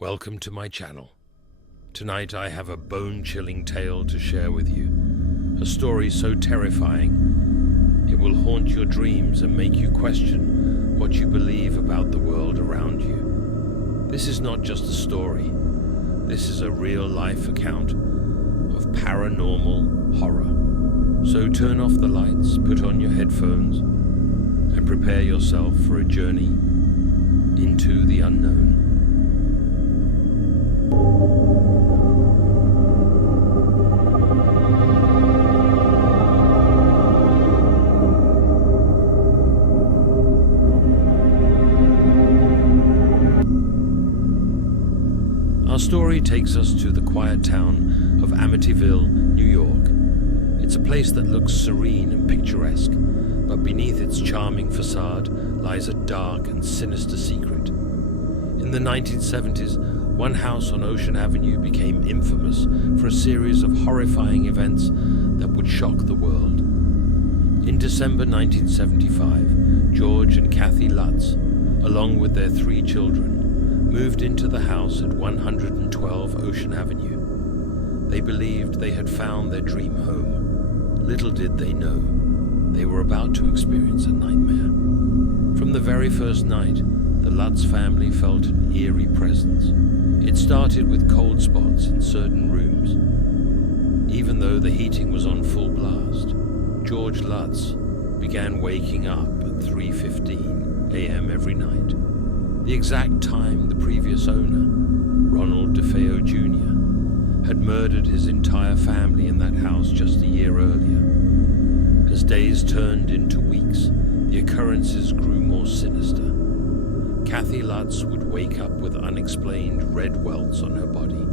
Welcome to my channel. Tonight I have a bone-chilling tale to share with you. A story so terrifying, it will haunt your dreams and make you question what you believe about the world around you. This is not just a story. This is a real-life account of paranormal horror. So turn off the lights, put on your headphones, and prepare yourself for a journey into the unknown. Our story takes us to the quiet town of Amityville, New York. It's a place that looks serene and picturesque, but beneath its charming facade lies a dark and sinister secret. In the 1970s, one house on Ocean Avenue became infamous for a series of horrifying events that would shock the world. In December 1975, George and Kathy Lutz, along with their 3 children, moved into the house at 112 Ocean Avenue. They believed they had found their dream home. Little did they know, they were about to experience a nightmare. From the very first night, the Lutz family felt an eerie presence. It started with cold spots in certain rooms. Even though the heating was on full blast, George Lutz began waking up at 3:15 a.m. every night, the exact time the previous owner, Ronald DeFeo Jr., had murdered his entire family in that house just a year earlier. As days turned into weeks, the occurrences grew more sinister. Kathy Lutz would wake up with unexplained red welts on her body.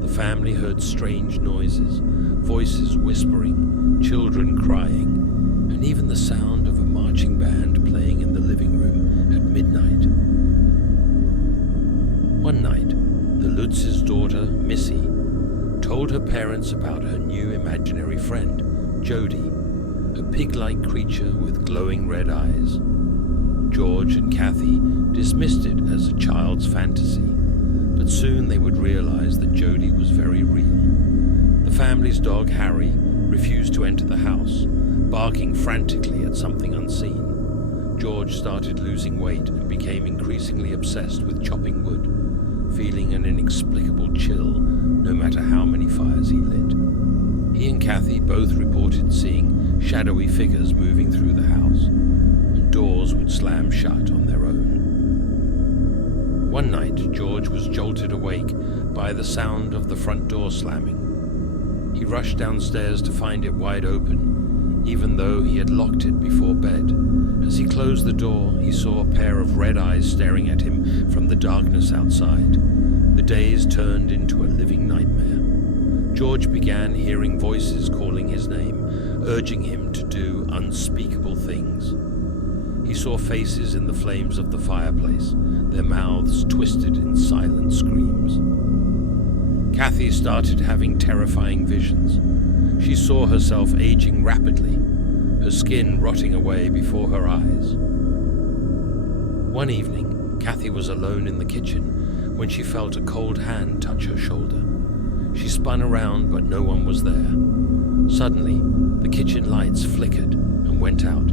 The family heard strange noises, voices whispering, children crying, and even the sound of a marching band playing in the living room at midnight. One night, the Lutz's daughter, Missy, told her parents about her new imaginary friend, Jody, a pig-like creature with glowing red eyes. George and Kathy dismissed it as a child's fantasy, but soon they would realize that Jody was very real. The family's dog, Harry, refused to enter the house, barking frantically at something unseen. George started losing weight and became increasingly obsessed with chopping wood, feeling an inexplicable chill no matter how many fires he lit. He and Kathy both reported seeing shadowy figures moving through the house, and doors would slam shut on their own. One night, George was jolted awake by the sound of the front door slamming. He rushed downstairs to find it wide open, even though he had locked it before bed. As he closed the door, he saw a pair of red eyes staring at him from the darkness outside. The days turned into a living nightmare. George began hearing voices calling his name, urging him to do unspeakable things. He saw faces in the flames of the fireplace, their mouths twisted in silent screams. Kathy started having terrifying visions. She saw herself aging rapidly, her skin rotting away before her eyes. One evening, Kathy was alone in the kitchen when she felt a cold hand touch her shoulder. She spun around, but no one was there. Suddenly, the kitchen lights flickered and went out,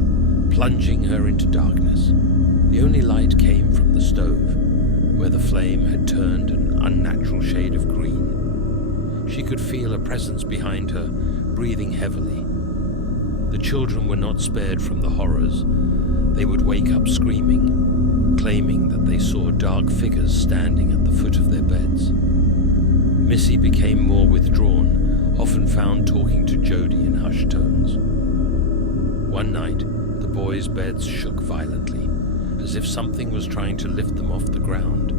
plunging her into darkness. The only light came from the stove, where the flame had turned an unnatural shade of green. She could feel a presence behind her, breathing heavily. The children were not spared from the horrors. They would wake up screaming, claiming that they saw dark figures standing at the foot of their beds. Missy became more withdrawn, often found talking to Jody in hushed tones. One night, the boys' beds shook violently, as if something was trying to lift them off the ground.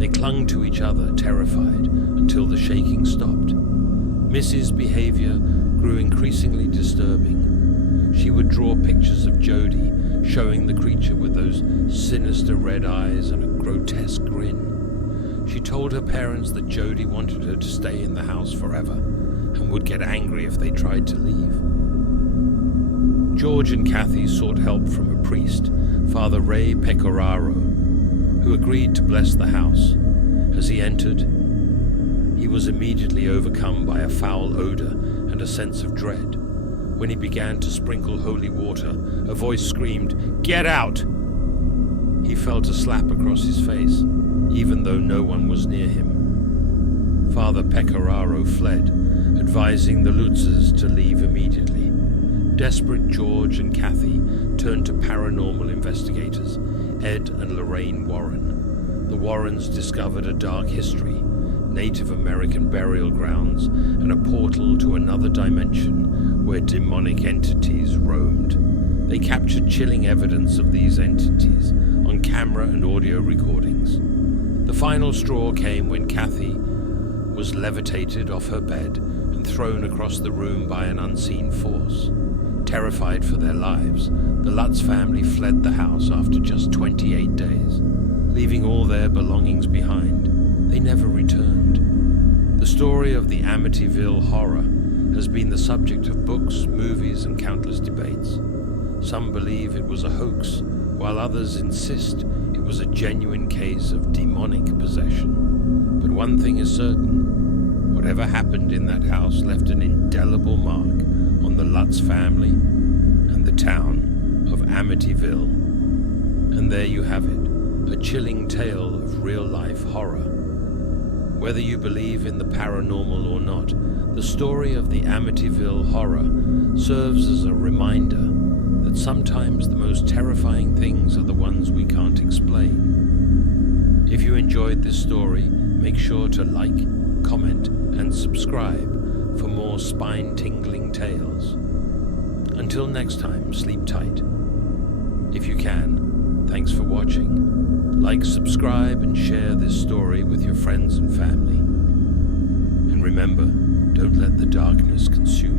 They clung to each other, terrified, until the shaking stopped. Missy's behavior grew increasingly disturbing. She would draw pictures of Jody, showing the creature with those sinister red eyes and a grotesque grin. She told her parents that Jody wanted her to stay in the house forever and would get angry if they tried to leave. George and Kathy sought help from a priest, Father Ray Pecoraro, who agreed to bless the house. entered, he was immediately overcome by a foul odor and a sense of dread. When he began to sprinkle holy water, a voice screamed, "Get out!" He felt a slap across his face, even though no one was near him. Father Pecoraro fled, advising the Lutzes to leave immediately. Desperate George and Kathy turned to paranormal investigators, Ed and Lorraine Warren. The Warrens discovered a dark history, Native American burial grounds, and a portal to another dimension where demonic entities roamed. They captured chilling evidence of these entities on camera and audio recordings. The final straw came when Kathy was levitated off her bed and thrown across the room by an unseen force. Terrified for their lives, the Lutz family fled the house after just 28 days, leaving all their belongings behind. They never returned. The story of the Amityville horror has been the subject of books, movies, and countless debates. Some believe it was a hoax, while others insist it was a genuine case of demonic possession. But one thing is certain: whatever happened in that house left an indelible mark on the Lutz family and the town of Amityville. And there you have it, a chilling tale of real-life horror. Whether you believe in the paranormal or not, the story of the Amityville horror serves as a reminder that sometimes the most terrifying things are the ones we can't explain. If you enjoyed this story, make sure to like, comment, and subscribe for more spine-tingling tales. Until next time, sleep tight. If you can, thanks for watching. Like, subscribe, and share this story with your friends and family. And remember, don't let the darkness consume